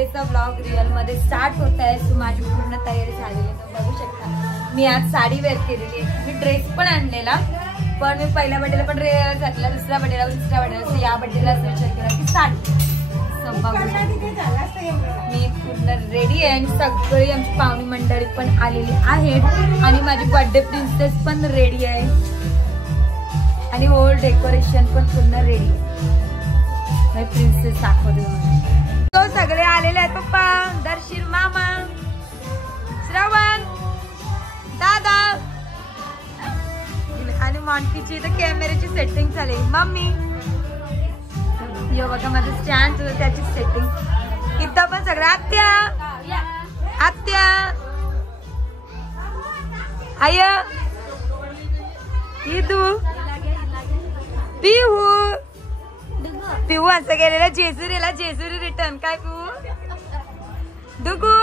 बर्थडेचा vlog real मध्ये start होत आहे. सो माझी पूर्ण तयारी झालेली आहे, बघू शकता. मी आज साडी वेअर केलेली आहे. मी ड्रेस पण आणलेला, पण मी पहिल्या बर्थडेला पण ड्रेस घातला, दुसऱ्या बर्थडेला तिसऱ्या बर्थडेला, या बर्थडेला असं विचार केला की साडी. मी पूर्ण रेडी आहे आणि सगळी आमची पाहुणी मंडळी पण आलेली आहेत आणि माझी बर्थडे प्रिन्सेस पण रेडी आहे आणि होल डेकोरेशन पण पूर्ण रेडी आहे. प्रिन्सेस दाखवते तो सगळे आलेले आहेत. पप्पा, दर्शील, मामा, श्रवण, दादा आणि मॉन्टीची तर कॅमेऱ्याची सेटिंग झाली. मम्मी यो बघा माझं स्टँड तुझं त्याची सेटिंग. इथं पण सगळं आत्या आत्या आय इदू पिहू पिहू असं गेलेलं जेजुरीला, जेजुरी रिटर्न. काय पिहू डुगू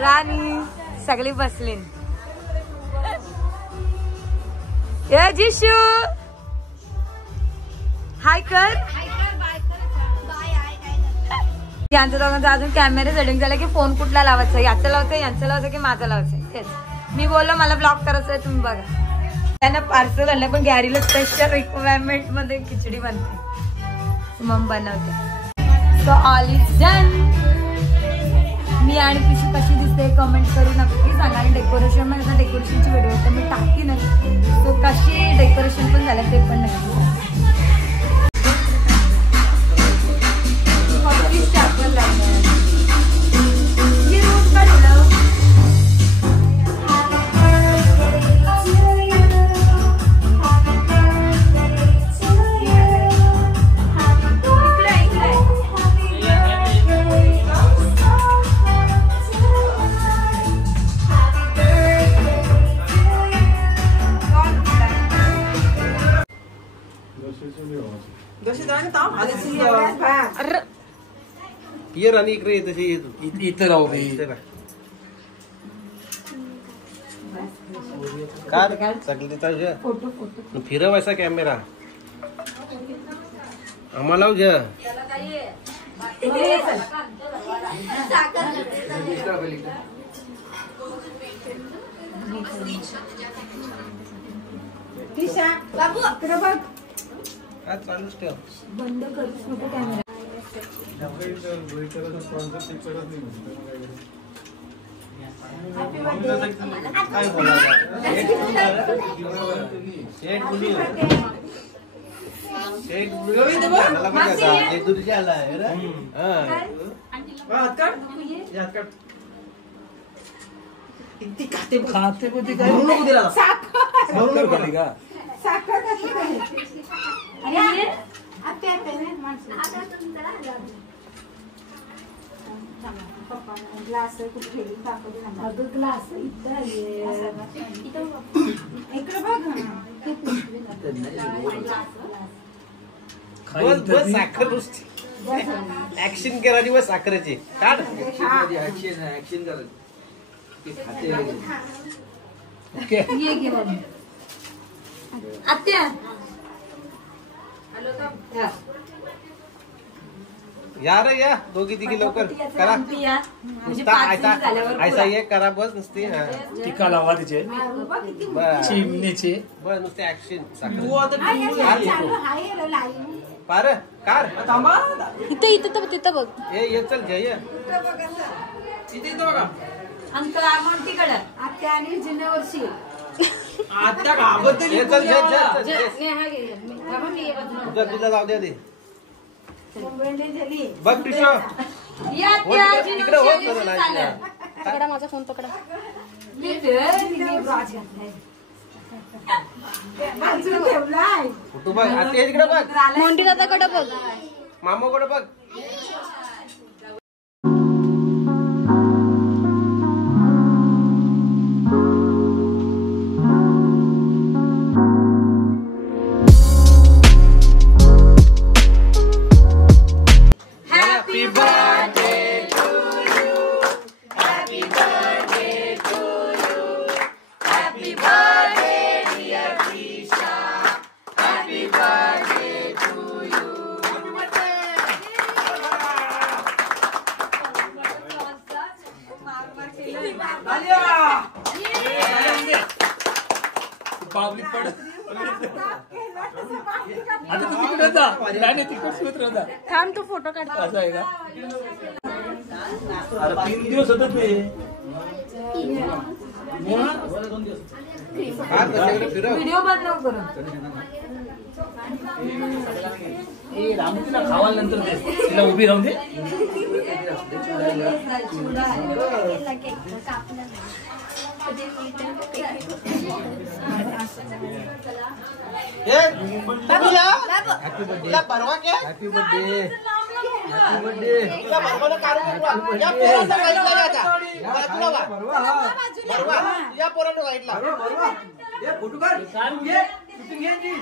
राणी सगळी बसली. ए जिशू हाय कर. यांचं दोघांचं अजून कॅमेरा सेटिंग झालं की फोन कुठला लावायचा, याचं लावायचं, यांचं लावायचं की माझं लावायचं. तेच मी बोललो मला ब्लॉग करायचं आहे, तुम्ही बघा. त्यांना पार्सल आणलं पण गॅरीला स्पेशल रिक्वायरमेंट मध्ये खिचडी बनते, मग बनवते. So all is done. मी आणि पिशू कशी दिसते कमेंट करू नक्की सांगा. आणि डेकोरेशन मध्ये डेकोरेशनची व्हिडिओ तर मी टाकतीनच, तो कशी डेकोरेशन पण झालं ते पण नक्की सांगा. ये राणी इकडे इथं राहू फिरवायचा कॅमेरा आम्हाला चालूच ठेव, बंद करूच नको कॅमेरा. ग्लास साखर नुसती ऍक्शन करायची व साखरेची काढ ऍक्शन करायची. आत्या या रे या दोघी तिघी लवकर करा. ऐसा ये करा बस नुसती टीका लावा तिचे चिमणीचे बस नुसते ऍक्शन पार कार इथे इथं तिथं बघ. ये चल घे ये इथे बघा अंकल आमंटीकडे आत्या आणि जुन्या वर्षी आत्या घाबरते. ये चल तुला जाऊ द्या दे बघ टिशो इकडे होत माझा फोन पकडा. तू बघ आता इकडे बघ, मोंटी दादाकडे बघ, मामाकडे बघ. पावलीत पडत आता तू तिकडे जा नाही तिकडे सुत्र जा थांब तू फोटो काढ असं आहे का अरे 3 दिवस होत ते व्हिडिओ बंद नको करू रामू तिला खावायला नंतर दे तिला उभी राहून दे परवा क्या हॅपी बर्थडे हॅपी बर्थडे तुला परवा काढून या पोरांना गाईडला आता बाजूला वा परवा या पोरांना गाईडला परवा हे फोटो काढ काढून घे शूटिंग घे जी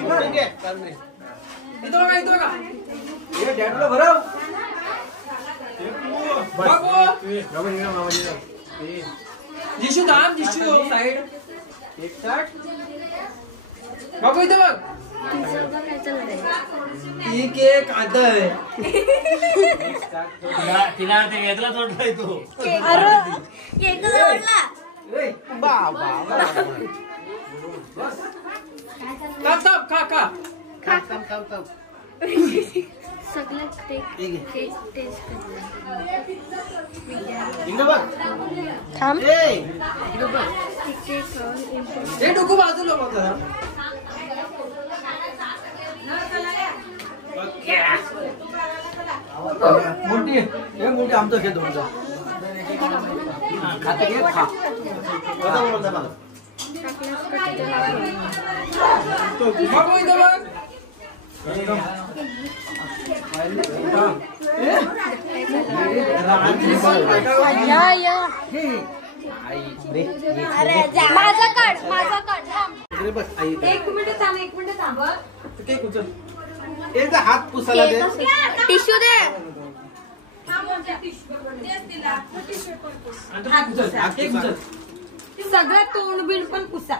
शूटिंग घे काढून घे इथं का हे डॅडला भरव बाबू जिशू दाम जिशू साइड एक स्टार्ट बाबू इथं बघ ठीक आहे आता आहे तिला ते घेतला तोडलाय तू अरे केक आवडला बाबा थांब सगळं टेस्ट बघ थांब हे डोकं बाजूला बघा मोठी हे मोठी आमचं खेळ तुमचा खाते घे खा कसं बोलता मला बघू इथं बघ या माझा काढ थांब. एक मिनिट थांब हात पुसायला दे टिश्यू दे सगळं तोंड बिंड पण पुसा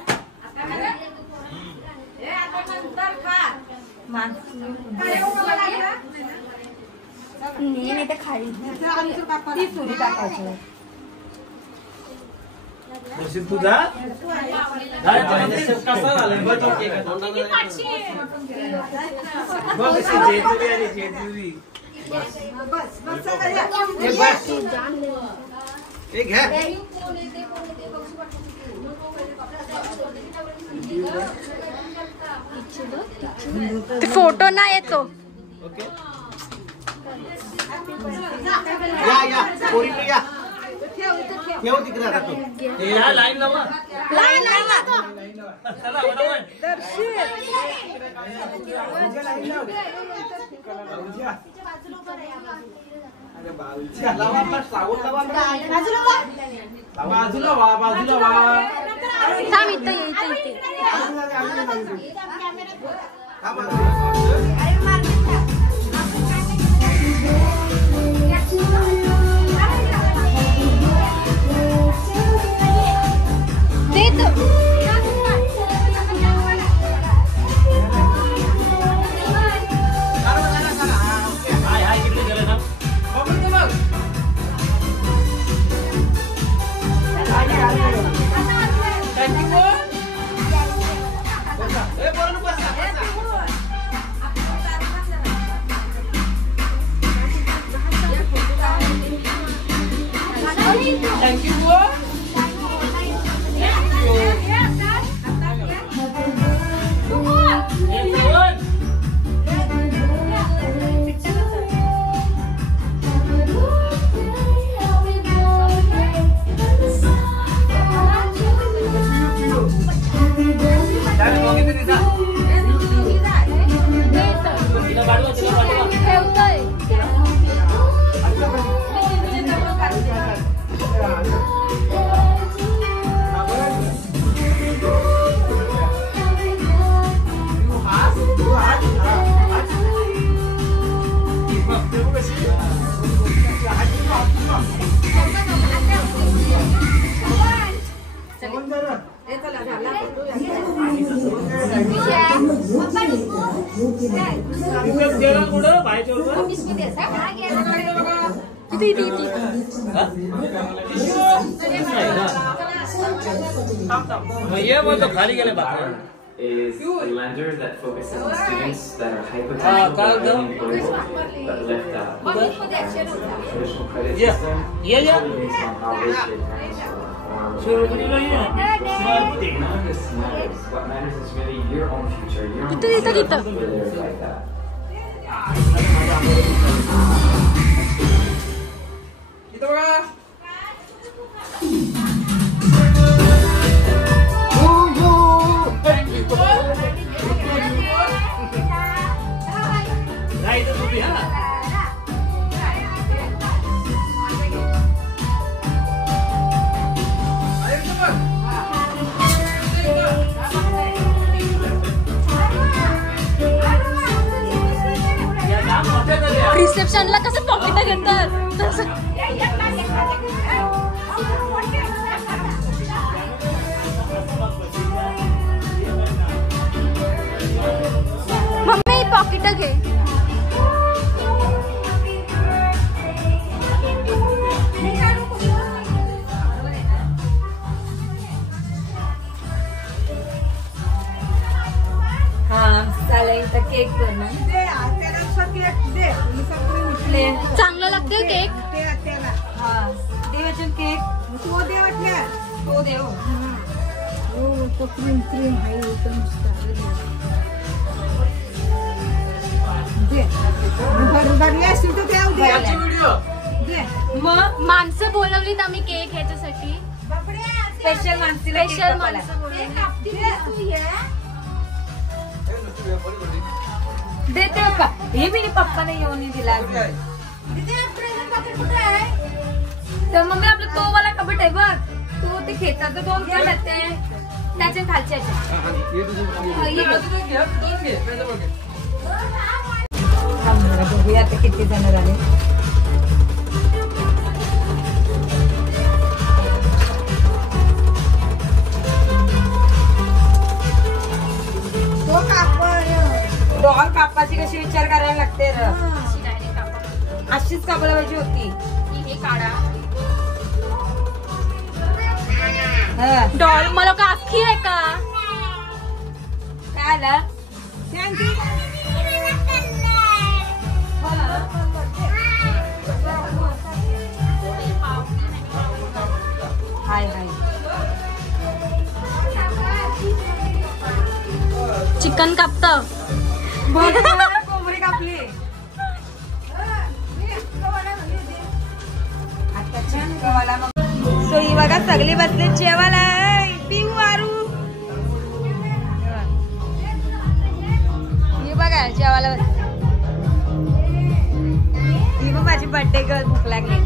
नाही तर खाली ती सुरी टाकायची तुझा कसा झालाय बघ एक है फोटो नाही येतो ओके या पोरीला या ठेव तिकडे आता तू लाईन लावा लाईन चला बरोबर बाजूला वा थांब इथे ये बोलतो खाली गेले बाहेर. Is a lender that focuses on students that are hypertensive but left out. Traditional credit system Yeah. based on how rich their parents are. None of this matters. What matters is really your own future, your own Dito. where they're like that. रिसेप्शनला कसं pocket घेतात तसं. Mummy pocket घे. Cake बनव. चांगलं लागते cake. दे अजून cake. तो दे वाटल्या. तो देव. तो क्रीम आहे मग माणसं बोलवलीत आम्ही केक ह्याच्यासाठी. स्पेशल माणसीला स्पेशल माणसं बोलवली. देते पप्पा. हे मी पप्पाने येऊन दिला. तर मम्मी आपलं तो वाला कबट आहे बघ. तो ते खेळतात दोन खेळतात ते त्याच्या खालच्या बघूया आता किती जण झाले. डॉल कापाची कशी विचार करायला लागते. अशीच कापायला पाहिजे होती. हे काढा. डॉल मला का अख्खी आहे का काय आलं. हाय हाय. चिकन कापत. कोंबडी कापली. आता छान गव्हाला मग. सो ही बघा सगळे बसले जेवायला. पिऊ आरू ही बघा जेवायला बसले. ही मग माझी बर्थडे गर्ल. भूक लागली.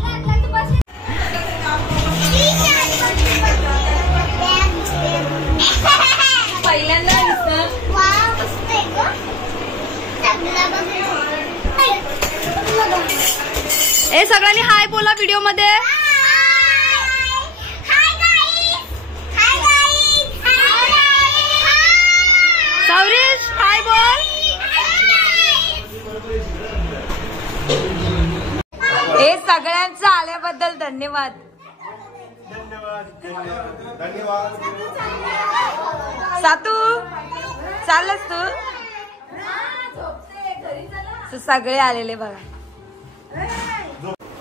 पहिल्यांदा ए सगळ्यांनी हाय बोला व्हिडिओ मध्ये. सौरीश हाय बोल. हे सगळ्यांचं आल्याबद्दल धन्यवाद. सातू चाललंस तू. सगळे आलेले बघा.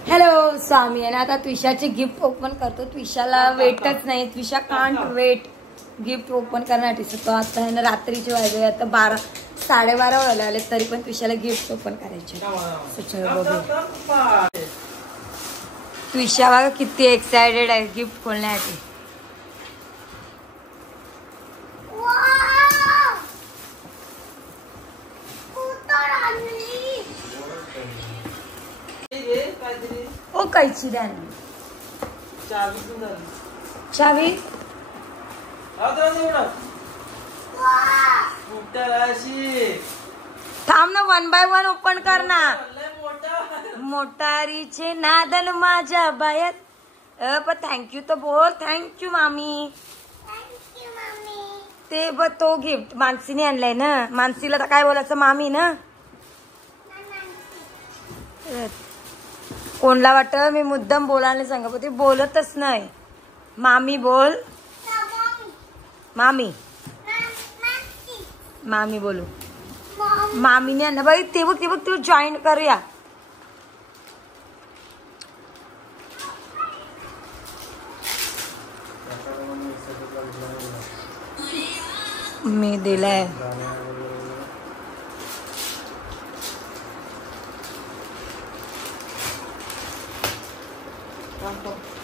हॅलो स्वामी. आणि आता त्विशाची गिफ्ट ओपन करतो. त्विशाला वेटच नाही. Twisha can't wait gift open करण्यासाठी. तो आता आहे ना रात्रीचे वाजले. आता 12-12:30 वाजले आले तरी पण त्विशाला गिफ्ट ओपन करायचे. त्विशा बघा किती एक्सायटेड आहे गिफ्ट खोलण्यासाठी. ओ कैची द्या चावी. थांब ना. 1 by 1 ओपन कर ना. मोटारीचे नादन माझ्या बायात. पण थँक्यू तर बोल. थँक्यू मामी. ते ब तो गिफ्ट मानसीने आणलाय ना. मानसीला तर काय बोलायचं मामी ना. कोणला वाटत मी मुद्दाम बोलायला सांगा पण ती बोलतच नाही. मामी बोल. मामी मामी बोलू. मामीने ना बाई ते बघ तू जॉईन करूया. मी दिलाय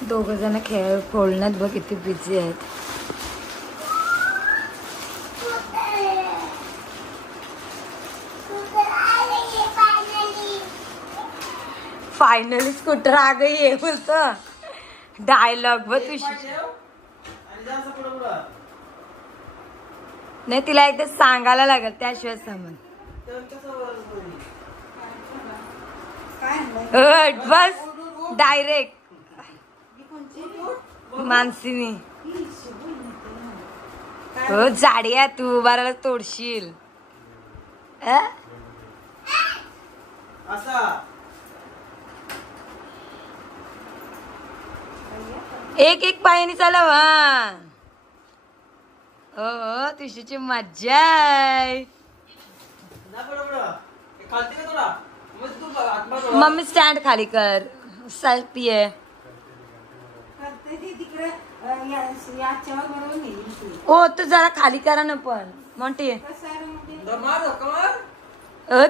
दोघ जण खेळ खोलण्यात बघ किती बिझी आहेत. फायनली स्कूटर आ गई आहे बोलतो डायलॉग बघ तुझी. नाही तिला एकदा सांगायला लागेल त्याशिवाय सामान बस डायरेक्ट मानसीनी हो जाडी आहे तू बाराला तोडशील. एक एक पायाने चालव. हा हो तुझी मज्जा आहे. मम्मी स्टँड खाली कर. सेल्फी आहे. हो तू जरा खाली करा ना पण मोठी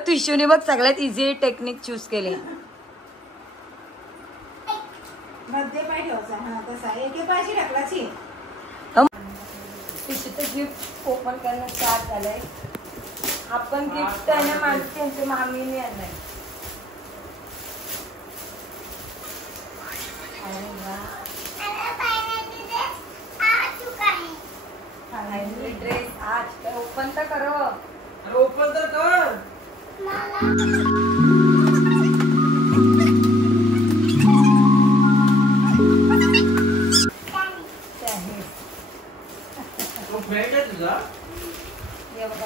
तुझी बघ सगळ्यात इझी टेक्निक चूज केली. गिफ्ट ओपन करणं स्टार्ट झालंय. आपण गिफ्ट आहे ना माणसांच्या मामीने आणलंय. ड्रेस आज ओपन तर करो. ओपन तर कर.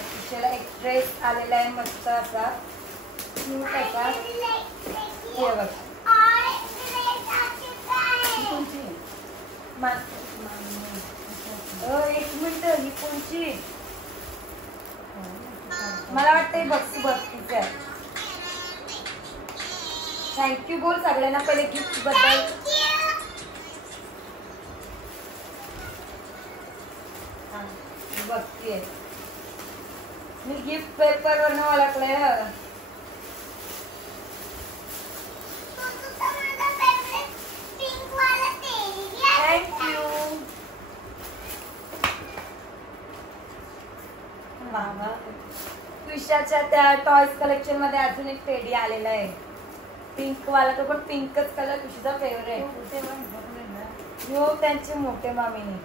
तुझ्याला एक ड्रेस आलेला आहे मस्त असा क्यूट असा. हे बघ एक मिनिट ही कोणची मला वाटतं बघतीच आहे. थँक्यू बोल सगळ्यांना पहिले गिफ्ट बद्दल. बघतीये मी गिफ्ट पेपर वर ओळखलंय. थँक्यू. तुषाच्या त्या टॉयज कलेक्शन मध्ये अजून एक टेडी आलेला आहे पिंक वाला. तो पण पिंकच कलर तुझा फेवरेट. हो त्यांचे मोठे मामीने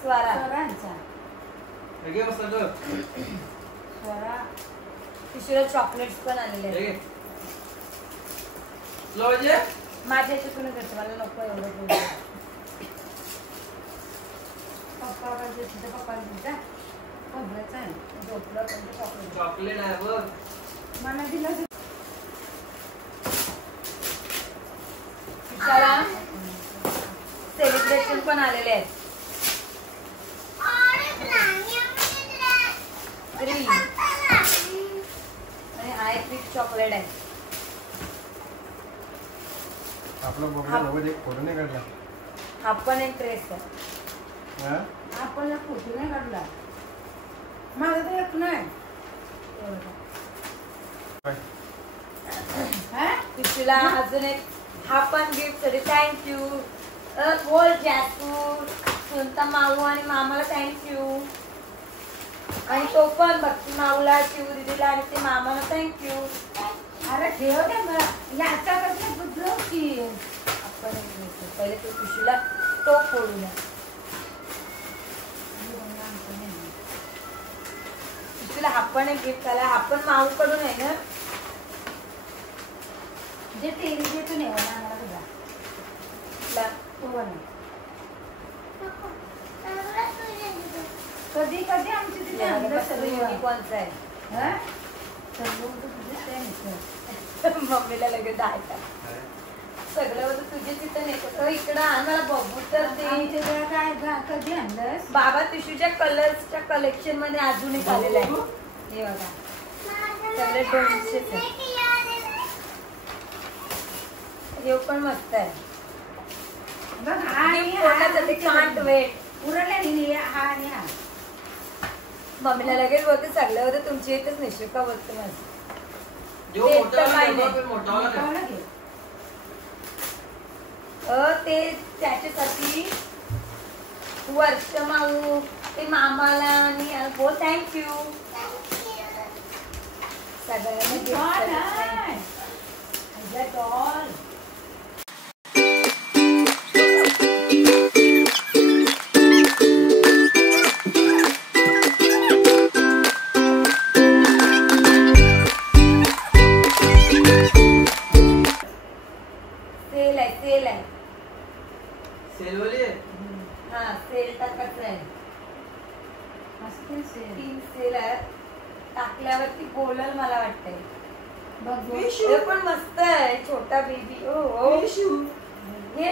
स्वरा तिसऱ्या चॉकलेट्स पण आलेले आहेत. माझ्या याच्यातून घेतो मला नको एवढं. पप्पा पप्पा चॉकलेट आहे बघ मला दिलं. सेलिब्रेशन पण आलेले आहेत. आणि हा एक बिग चॉकलेट आहे. हा पण एक ड्रेस आहे. आपण फोटो नाही काढला. माझा तर एक नाही. तिला अजून एक हा पण गिफ्ट साठी थँक्यू बोल. जॅसू सुनता माऊ आणि मामाला थँक्यू. आणि तो पण भक्ती माऊला शिव दिदीला आणि ते मामाला थँक्यू. अरे ठेव दे मला याचा कसं बुद्ध की आपण पहिले तो पिशूला तो फोडूया. पिशूला हा पण एक गिफ्ट आला. हा पण माऊ कडून आहे ना. जे तेरी जे तू नेवा ना मला तुझा कधी कधी आमची तिथे कोणचं आहे. मम्मीला लगेच जायचं सगळं होतं तुझे तिथं नेतो इकडं आण मला बघू तर दे काय कधी आणलं बाबा टिश्यूच्या कलर्सच्या कलेक्शन मध्ये अजून एक आलेलं आहे हे बघा सगळे डोंगचेच आहे हे पण मस्त आहे कांट वेट मम्मीला लगेच बोलते सगळं होतं तुमची येतच नाही का बोलते माझं ते त्याच्यासाठी वर्ष माऊ ते मामाला आणि हो थँक्यू सगळ्यांना सेल टाकायचं आहे तीन सेल आहे टाकल्यावरती बोलल मला वाटतंय बघ पण मस्त आहे छोटा बेबी ओ हे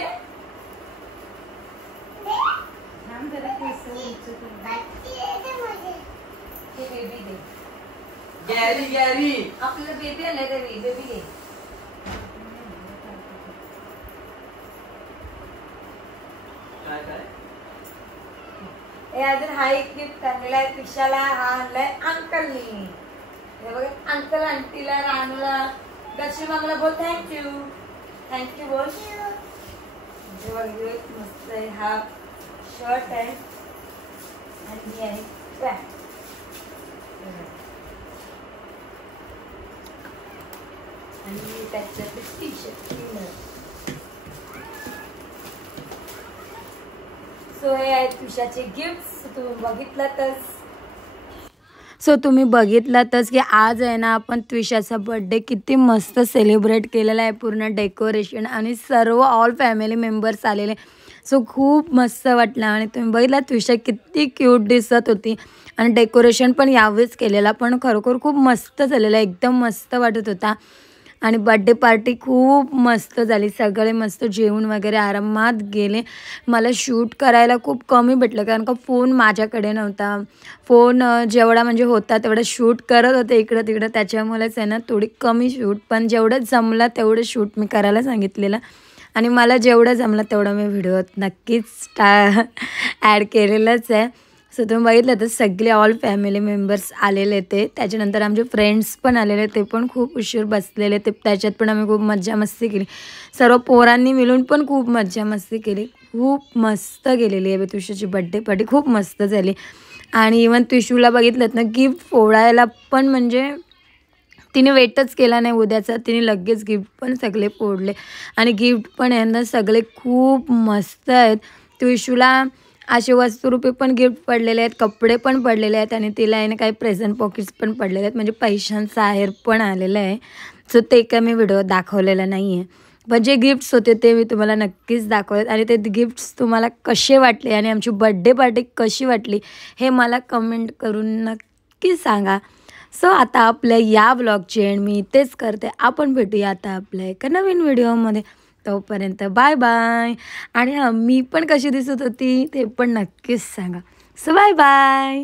बेबी दे गॅरी आपलं बेबी आहे ना ते बेबी घे अजून हा एक गिफ्ट आणलेला आहे त्रिशाला हा आणलाय अंकलनी हे बघा अंकल आंटीला रानूला दर्शन मामाला बोल थँक्यू बोल मस्त आहे हा शर्ट आहे आणि ही आहे पॅन्ट आणि त्याच्यात टी शर्ट सो हे आहेत तुषाचे गिफ्ट तुम्ही बघितलातच की आज आहे ना आपण त्विशाचा बर्थडे किती मस्त सेलिब्रेट केलेला आहे पूर्ण डेकोरेशन आणि सर्व ऑल फॅमिली मेंबर्स आलेले सो खूप मस्त वाटलं आणि तुम्ही बघितला त्विशा किती क्यूट दिसत होती आणि डेकोरेशन पण यावेळेस केलेला पण खरोखर खूप मस्त झालेला एकदम मस्त वाटत होता आणि बर्थडे पार्टी खूप मस्त झाली सगळे मस्त जेवण वगैरे आरामात गेले मला शूट करायला खूप कमी भेटलं कारण का फोन माझ्याकडे नव्हता फोन जेवढा म्हणजे होता तेवढा शूट करत होते इकडं तिकडं त्याच्यामुळेच आहे ना थोडी कमी शूट पण जेवढं जमलं तेवढं शूट मी करायला सांगितलेलं आणि मला जेवढं जमलं तेवढं मी व्हिडिओत नक्कीच ॲड केलेलंच आहे सो तुम्ही बघितलं तर सगळे ऑल फॅमिली मेंबर्स आलेले ते त्याच्यानंतर आमचे फ्रेंड्स पण आलेले ते पण खूप उशीर बसलेले ते त्याच्यात पण आम्ही खूप मज्जा मस्ती केली सर्व पोरांनी मिळून पण खूप मज्जा मस्ती केली खूप मस्त गेलेली आहे तुषाची बड्डे पार्टी खूप मस्त झाली आणि इवन तुषूला बघितलं ना गिफ्ट फोडायला पण म्हणजे तिने वेटच केला नाही उद्याचा तिने लगेच गिफ्ट पण सगळे फोडले आणि गिफ्ट पण यांना सगळे खूप मस्त आहेत तुषूला असे वस्तुरूपी पण गिफ्ट पडलेले आहेत कपडे पण पडलेले आहेत आणि तिला आहे ना काही प्रेझेंट पॉकेट्स पण पडलेले आहेत म्हणजे पैशांचा आहेर पण आलेलं आहे सो ते काय मी व्हिडिओ दाखवलेला नाही आहे पण जे गिफ्ट्स होते ते मी तुम्हाला नक्कीच दाखवलेत आणि ते गिफ्ट्स तुम्हाला कसे वाटले आणि आमची बड्डे पार्टी कशी वाटली हे मला कमेंट करून नक्की सांगा सो आता आपल्या या व्लॉगची एंड मी इथेच करते आपण भेटूया आता आपल्या एका नवीन व्हिडिओमध्ये तोपर्यंत बाय बाय आणि हां मी पण कशी दिसत होती ते पण नक्कीच सांगा सो बाय बाय